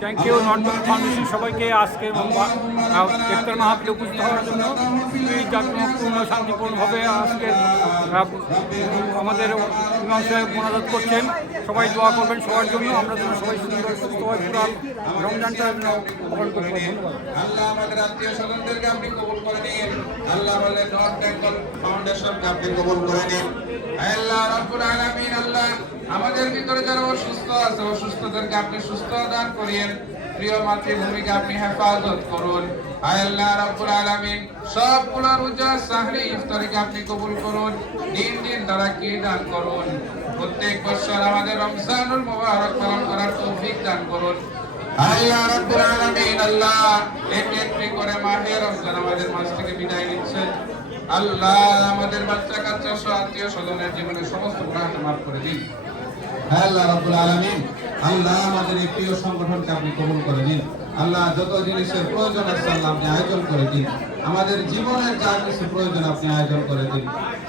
Thank you north foundation সবাইকে আজকে ইফতার মাহফিলে উপস্থিত হওয়ার জন্য জাঁকজমকপূর্ণ শান্তিপূর্ণভাবে আজকে আমাদের ইমাম সাহেব করছেন। সবাই দোয়া করবেন সবার জন্য। আমরা যেন সবাই সুন্দর সুস্থ হয় পুরো রমজানটা ধন্যবাদ। আল্লাহ আমাদের আত্মীয় স্বজনদেরকে আপনি কবুল করে নিন। আমাদের নর্থ বেঙ্গল ফাউন্ডেশনকে আপনি কবুল করে নিন। আল্লাহ রাব্বুল আলামিন, আল্লাহ আমাদের ভিতরে যারা অসুস্থ আছে, অসুস্থদেরকে আপনি সুস্থ দান করিয়েন। প্রিয় মাতৃভূমিকে আপনি হেফাজত করুন। আল্লাহ রাব্বুল আলামিন, সবগুলো রোজা, সাহরি, ইফতারিকে আপনি কবুল করুন। দিন দিন তারা কি দান করুন? প্রত্যেক বছর আমাদের রমজানুল মুবারক পালন করার তৌফিক দান করুন। আল্লাহ রাব্বুল আলামিন, আল্লাহ এক এক করে মাহে রমজান আমাদের মাস থেকে বিদায় নিচ্ছে আল্লাহ আমাদের বাচ্চা কাচ্চা সহ আত্মীয় স্বজনের জীবনে সমস্ত গুনাহ মাফ করে দিন। হ্যাঁ আল্লাহ রাব্বুল আলামিন, আল্লাহ আমাদের এই প্রিয় সংগঠনকে আপনি কবুল করে নিন। আল্লাহ যত জিনিসের প্রয়োজন আছে আল্লাহ আপনি আয়োজন করে দিন। আমাদের জীবনের যা কিছু প্রয়োজন আপনি আয়োজন করে দিন।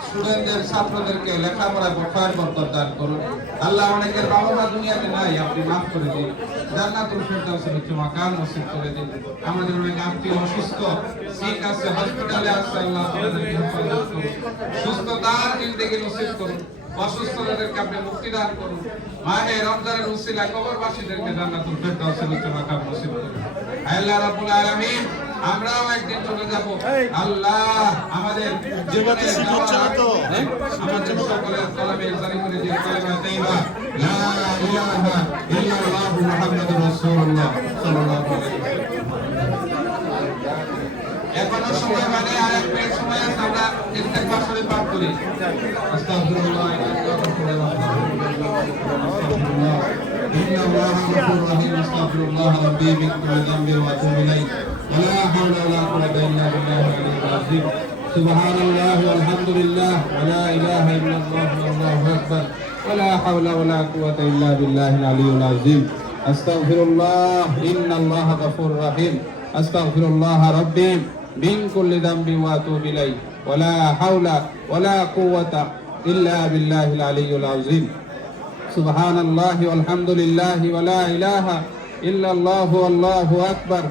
স্টুডেন্টদের ছাত্রদেরকে লেখাপড়ায় বরকত বরকত দান করুন। আল্লাহ অনেকের বাবা মা দুনিয়াতে নাই, আপনি মাফ করে দিন। জান্নাতুল ফেরদাউসের উচ্চ মাকাম নসিব করে দিন। আমাদের অনেক আত্মীয় অসুস্থ সিক আছে হসপিটালে আছে, আল্লাহ সুস্থতার জিন্দেগি নসিব করুন। অসুস্থতাদেরকে আপনি মুক্তি দান করুন। মাহে রমজানের উসিলা কবরবাসীদেরকে জান্নাতুল ফেরদাউসের উচ্চ মাকাম নসিব করুন। আল্লাহ রাব্বুল আলামিন আমরাও একদিন চলে যাব। আল্লাহ আমাদের জীবনে সিট হচ্ছে না তো? আমাদের জারি করে দিন। কালেমা তাইবা। লা ইলাহা ইল্লাল্লাহ মুহাম্মাদুর রাসূলুল্লাহ সাল্লাল্লাহু আলাইহি এখনো সময় মানে আরেক মিনিট সময় আছে আমরা ইস্তেগফার শরীফ পাঠ করি আস্তাগফিরুল্লাহ আস্তাগফিরুল্লাহ আস্তাগফিরুল্লাহ إن الله غفور رحيم أستغفر الله ربي من كل ذنب وأتوب إليه ولا حول ولا قوة إلا بالله العلي العظيم سبحان الله والحمد لله ولا إله إلا الله والله أكبر ولا حول ولا قوة إلا بالله العلي العظيم أستغفر الله إن الله غفور رحيم أستغفر الله ربي من كل ذنب وأتوب إليه ولا حول ولا قوة إلا بالله العلي العظيم سبحان الله والحمد لله ولا إله إلا الله والله أكبر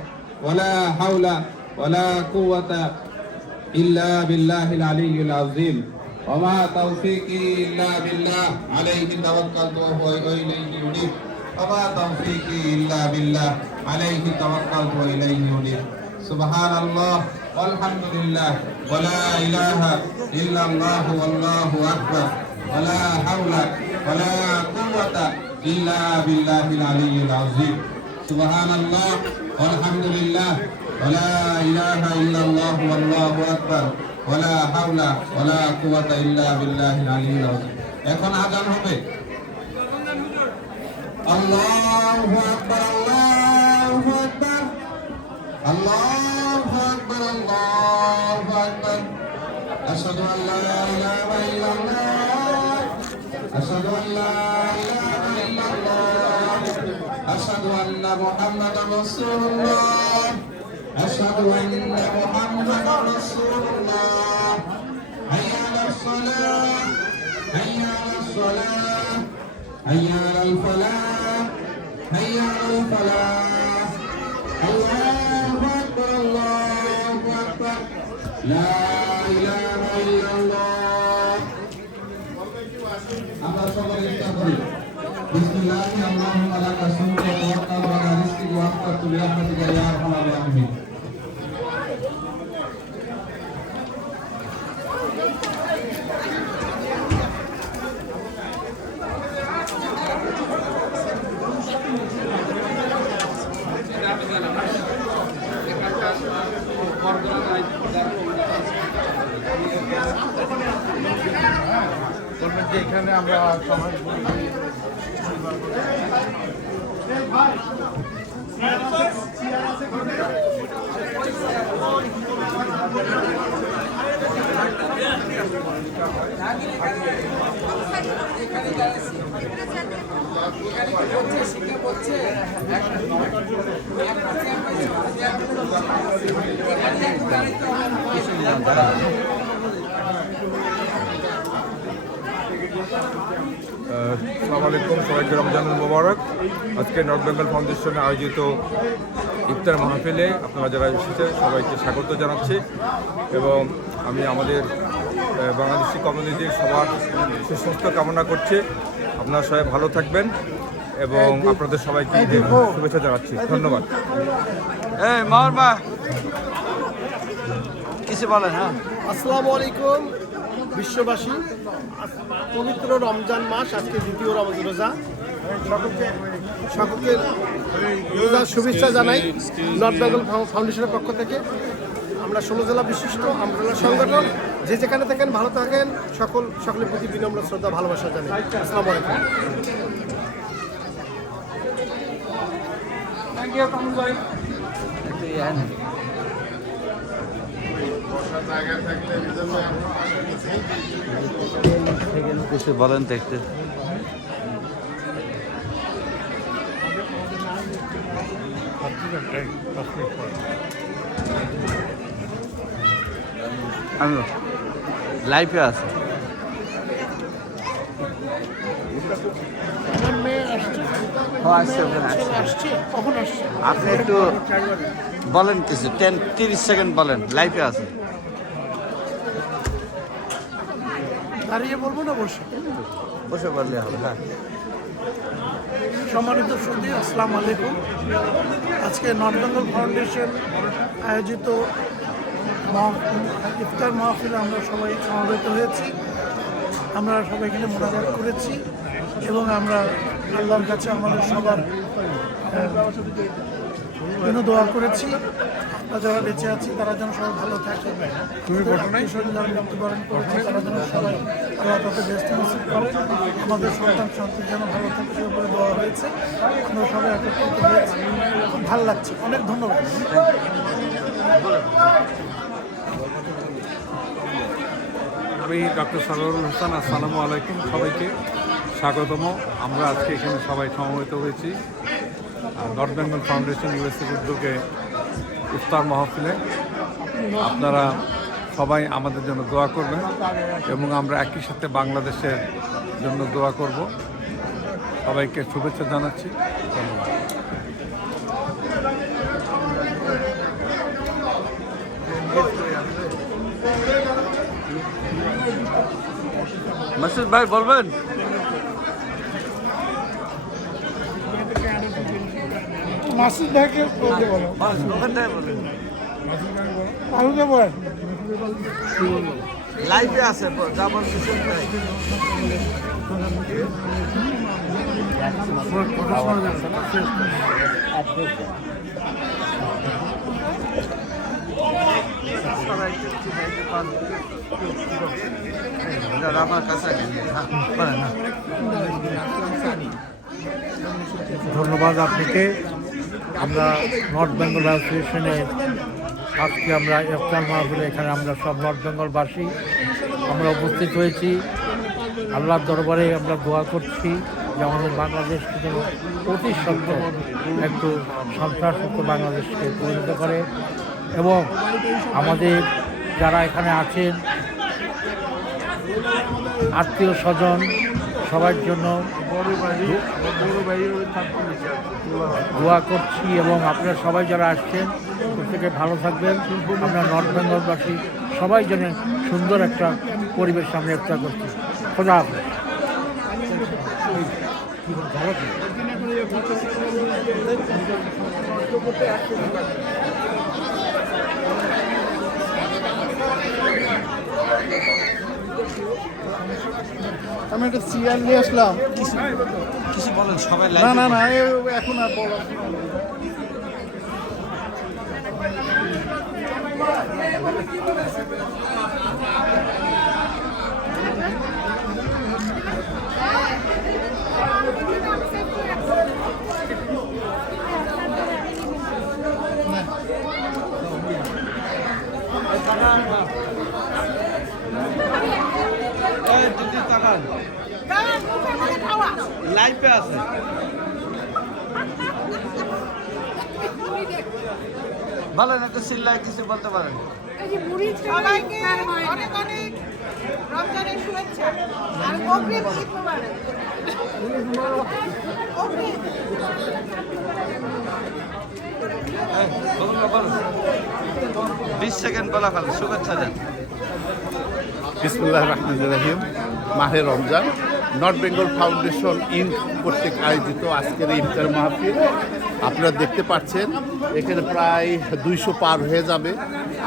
ولا حول ولا قوة إلا بالله العلي العظيم وما توفيقي إلا بالله عليه توكلت وهو إليه ينيب وما توفيقي إلا بالله عليه توكلت وإليه ينيب সুবহানাল্লাহ, আলহামদুলিল্লাহ ওয়ালা ইলাহা ইল্লাল্লাহু আল্লাহু আকবার ওয়ালা হাওলা ওয়ালা কুওয়াতা ইল্লা বিল্লাহিল আলিয়্যিল আযীম, সুবহানাল্লাহ, আলহামদুলিল্লাহ ওয়ালা ইলাহা ইল্লাল্লাহু আল্লাহু আকবার ওয়ালা হাওলা ওয়ালা কুওয়াতা ইল্লা বিল্লাহিল আলিয়্যিল আযীম। এখন আজান হবে। আল্লাহু আকবার, আল্লাহু আল্লাহ أشهد أن محمد رسول الله. أشهد أن محمد رسول الله. حي على الصلاة. حي على الصلاة. حي على الفلاح. حي على الفلاح. الله أكبر الله أكبر. لا ওয়া আখতারতু বিরহমাতিকা ইয়া আরহামার রাহিমিন বলবেন যে এখানে আমরা সালামালাইকুম সবাইকে রমজান মোবারক। আজকে নর্থ বেঙ্গল ফাউন্ডেশনে আয়োজিত ইফতার মাহফিলে আপনারা যারা এসেছেন সবাইকে স্বাগত জানাচ্ছি। এবং আমি আমাদের বাংলাদেশি কমিউনিটির সবার সুস্বাস্থ্য কামনা করছি। আপনারা সবাই ভালো থাকবেন। এবং আপনাদের সবাইকে শুভেচ্ছা জানাচ্ছি। ধন্যবাদ। এই মহরমা কিছু বলেন হ্যাঁ। আসসালামু আলাইকুম বিশ্ববাসী। পবিত্র রমজান মাস আজকে দ্বিতীয় রমজান রোজা। সকলকে সকলকে রোজার শুভেচ্ছা জানাই নর্থ বেঙ্গল ফাউন্ডেশনের পক্ষ থেকে। আমরা ষোলো জেলা বিশিষ্ট আমরুল্লাহ সংগঠন। যে যেখানে থাকেন ভালো থাকেন। সকল সকলের প্রতি বিনম্র শ্রদ্ধা ভালোবাসা জানাই। আসসালামু আলাইকুম। নেন। কিছু বলেন তো একটু আমি লাইফে আছে আপনি একটু বলেন কিছু টেন তিরিশ সেকেন্ড বলেন লাইফে আছে। দাঁড়িয়ে বলব না বসে। বসে বললে হবে হ্যাঁ। সম্মানিত সুদী আসসালামু আলাইকুম। আজকে নর্থ বেঙ্গল ফাউন্ডেশন আয়োজিত ইফতার মাহফিলে আমরা সবাই সমবেত হয়েছি। আমরা সবাই এখানে মোনাজাত করেছি এবং আমরা আল্লাহর কাছে আমাদের সবার জন্য দোয়া করেছি। আমরা যারা বেঁচে আছি তারা যেন সবাই ভালো থাকে। তুমি যারা মৃত্যুবরণ করেছে তারা যেন সবাই আল্লাহ তাতে ব্যস্ত নসিব করে। আমাদের সন্তান সন্ততি যেন ভালো থাকে সে উপরে দেওয়া হয়েছে আমরা সবাই একত্রিত হয়েছি। খুব ভালো লাগছে। অনেক ধন্যবাদ। আমি ডক্টর সারুল হাসান, আসসালামু আলাইকুম সবাইকে। স্বাগতম। আমরা আজকে এখানে সবাই সমবেত হয়েছি। নর্থ বেঙ্গল ফাউন্ডেশন ইউএসএর উদ্যোগে ইফতার মাহফিলে আপনারা সবাই আমাদের জন্য দোয়া করবেন এবং আমরা একই সাথে বাংলাদেশের জন্য দোয়া করব। সবাইকে শুভেচ্ছা জানাচ্ছি। ধন্যবাদ। মাসুদ ভাই বলবেন? মাসুদ ভাইকে বলতে বলো। ওখানটায় বলেন বলেন। লাইফে আছে। ধন্যবাদ আপনাকে। আমরা নর্থ বেঙ্গল অ্যাসোসিয়েশনে আজকে আমরা ইফতার মাহফিলে এখানে আমরা সব নর্থ বেঙ্গলবাসী আমরা উপস্থিত হয়েছি। আল্লাহর দরবারে আমরা দোয়া করছি যে আমাদের বাংলাদেশকে যেন অতি সত্য একটু সন্ত্রাসমুক্ত বাংলাদেশকে পরিণত করে। এবং আমাদের যারা এখানে আছেন, আত্মীয় স্বজন, সবার জন্য দোয়া করছি এবং আপনারা সবাই যারা আসছেন, প্রত্যেকে ভালো থাকবেন। আমরা নর্থ বেঙ্গলবাসী সবাই যেন সুন্দর একটা পরিবেশ সামনে একটা করছি। খোদা হাফেজ। আমি একটা সিরিয়াল নিয়ে আসলাম। কিছু বলেন সবাই না না না এখন আর বলা এই লাইফে আছে। বলেন একটু চিল্লায় কিছু বলতে পারেন। সবাইকে অনেক অনেক রমজানের শুভেচ্ছা। আর অগ্রিম ঈদ মোবারক। বিশ সেকেন্ড বলা ফেল শুভেচ্ছা দেন। বিসমুল্লাহ রহমান রহিম। মাহে Ramzan north Bengal foundation in কর্তৃক আয়োজিত আজকের এই ইফতার মাহফিল। আপনারা দেখতে পাচ্ছেন, এখানে প্রায় দুইশো পার হয়ে যাবে।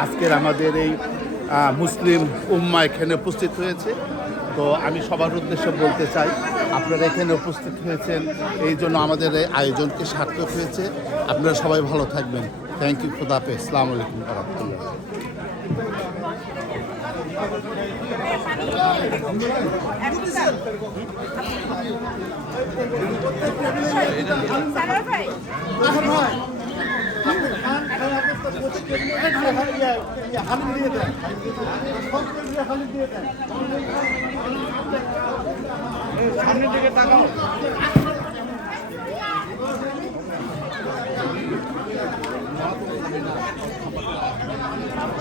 আজকের আমাদের এই মুসলিম উম্মা এখানে উপস্থিত হয়েছে। তো আমি সবার উদ্দেশ্যে বলতে চাই, আপনারা এখানে উপস্থিত হয়েছেন, এই জন্য আমাদের এই আয়োজনকে সার্থক হয়েছে। আপনারা সবাই ভালো থাকবেন। থ্যাংক ইউ খুদাফে ইসলাম আলাইকুম রহমতুল্লাহ। হালি দিয়ে সামনের দিকে তাকাও।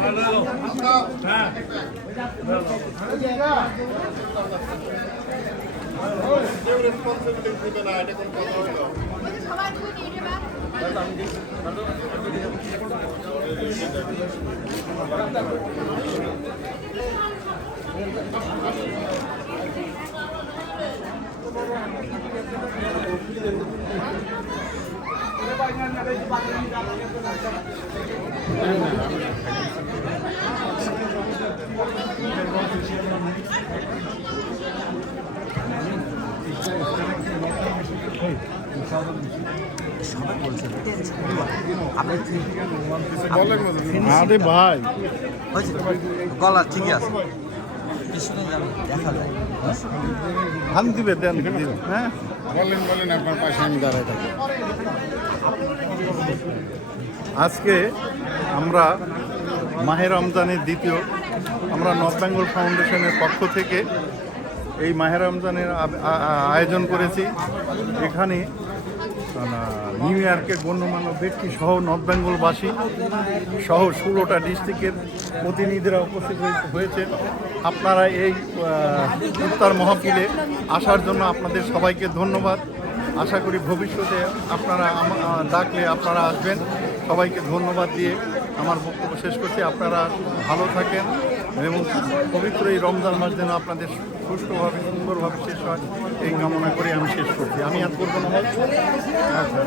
সালোয়ার ভাই সবাই তুমি নিয়ে নেবা আরে ভাই। গলা ঠিকই আছে। দিবে দেন হ্যাঁ? বলেন বলেন আপনার পাশে আমি থাকি। আজকে আমরা মাহে রমজানের দ্বিতীয় আমরা নর্থ বেঙ্গল ফাউন্ডেশনের পক্ষ থেকে এই মাহে রমজানের আয়োজন করেছি। এখানে নিউ ইয়র্কের গণ্যমান্য ব্যক্তি সহ নর্থ বেঙ্গলবাসী সহ ষোলোটা ডিস্ট্রিক্টের প্রতিনিধিরা উপস্থিত হয়ে- হয়েছেন। আপনারা এই আহ, ইফতার মহফিলে আসার জন্য আপনাদের সবাইকে ধন্যবাদ। আশা করি ভবিষ্যতে আপনারা ডাকলে আপনারা আসবেন। সবাইকে ধন্যবাদ দিয়ে আমার বক্তব্য শেষ করছি। আপনারা ভালো থাকেন। এবং পবিত্র এই রমজান মাস যেন আপনাদের সুষ্ঠুভাবে সুন্দরভাবে শেষ হয়, এই কামনা করে আমি শেষ করছি। আমি আর করব না। আচ্ছা।